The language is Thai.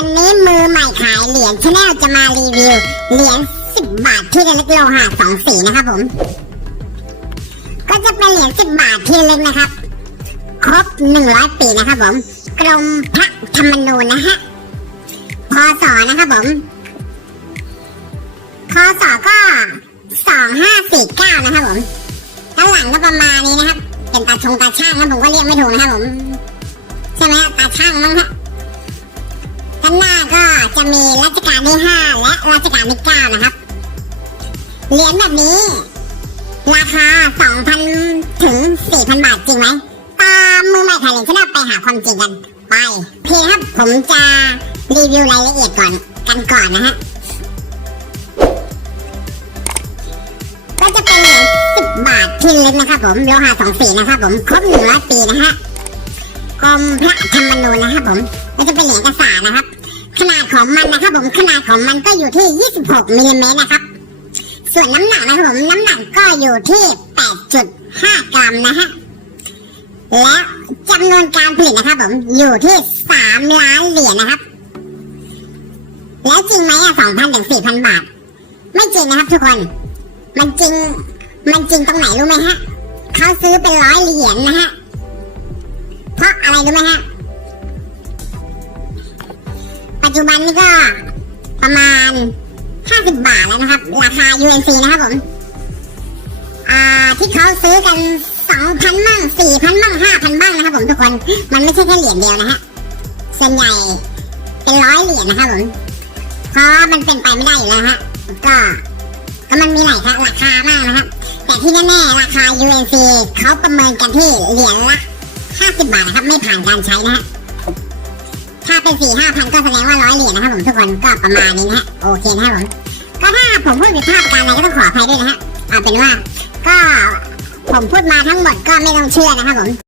วันนี้มือใหม่ขายเหรียญชาแนลจะมารีวิว เหรียญ 10 บาทที่ระลึกโลหะสองสีนะครับผม ก็จะเป็นเหรียญ 10 บาทที่ระลึกนะครับ ครบ 100 ปีนะครับผม กรมพระธรรมนูญนะฮะ พศนะครับผม พศก็ 2549 นะครับผมด้านหลังก็ประมาณนี้นะครับ เป็นตาชงตาช่างนะผมก็เรียกไม่ถูกนะครับผม ใช่ไหมตาช่างมั้งฮะ หน้าก็จะมีรัชกาลที่ห้าและรัชกาลที่เก้านะครับ เหรียญแบบนี้ ราคาสองพันถึงสี่พันบาทจริงไหม ตามมือใหม่ขายเหรียญชนะไปหาความจริงกัน ไปเคครับผมจะรีวิวรายละเอียดก่อนกันก่อนนะฮะ ก็จะเป็นเหรียญสิบบาทที่ระลึกนะครับผมโลหะสองสีนะครับผมครบหนึ่งร้อยปีนะฮะกรมพระธรรมนูญนะครับผมก็จะเป็นเหรียญกระสานะครับ ขนาดของมันนะครับผมขนาดของมันก็อยู่ที่ 26มิลลิเมตรนะครับ ส่วนน้ำหนักนะครับผมน้ำหนักก็อยู่ที่ 8.5 กรัมนะฮะและจำนวนการผลิตนะครับผมอยู่ที่ 3 ล้านเหรียญนะครับ แล้วจริงไหมอะ2,000ถึง4,000 บาท ไม่จริงนะครับทุกคน มันจริง มันจริงตรงไหนรู้ไหมฮะเขาซื้อเป็นร้อยเหรียญนะฮะ เพราะอะไรรู้ไหมฮะ ปัจจุบันนี่ก็ประมาณ 50 บาทแล้วนะครับ ราคา UNC นะครับผมอ่าที่เขาซื้อกัน 2,000มั่ง4,000มั่ง5,000บ้างนะครับผมทุกคน มันไม่ใช่แค่เหรียญเดียวนะฮะ ส่วนใหญ่เป็นร้อยเหรียญนะครับผมเพราะมันเป็นไปไม่ได้อยู่แล้วฮะ ก็ก็มันมีหลายราคามากนะครับ แต่ที่แน่ๆราคา UNC เขาประเมินกันที่เหรียญละ50 บาทนะครับ ไม่ผ่านการใช้นะฮะ เป็นสี่ห้าพันก็แสดงว่าร้อยเหรียญนะครับผมทุกคนก็ประมาณนี้นะฮะโอเคนะครับผมก็ถ้าผมพูดผิดพลาดประการใดก็ต้องขออภัยด้วยนะฮะเอาเป็นว่าก็ผมพูดมาทั้งหมดก็ไม่ต้องเชื่อนะครับผม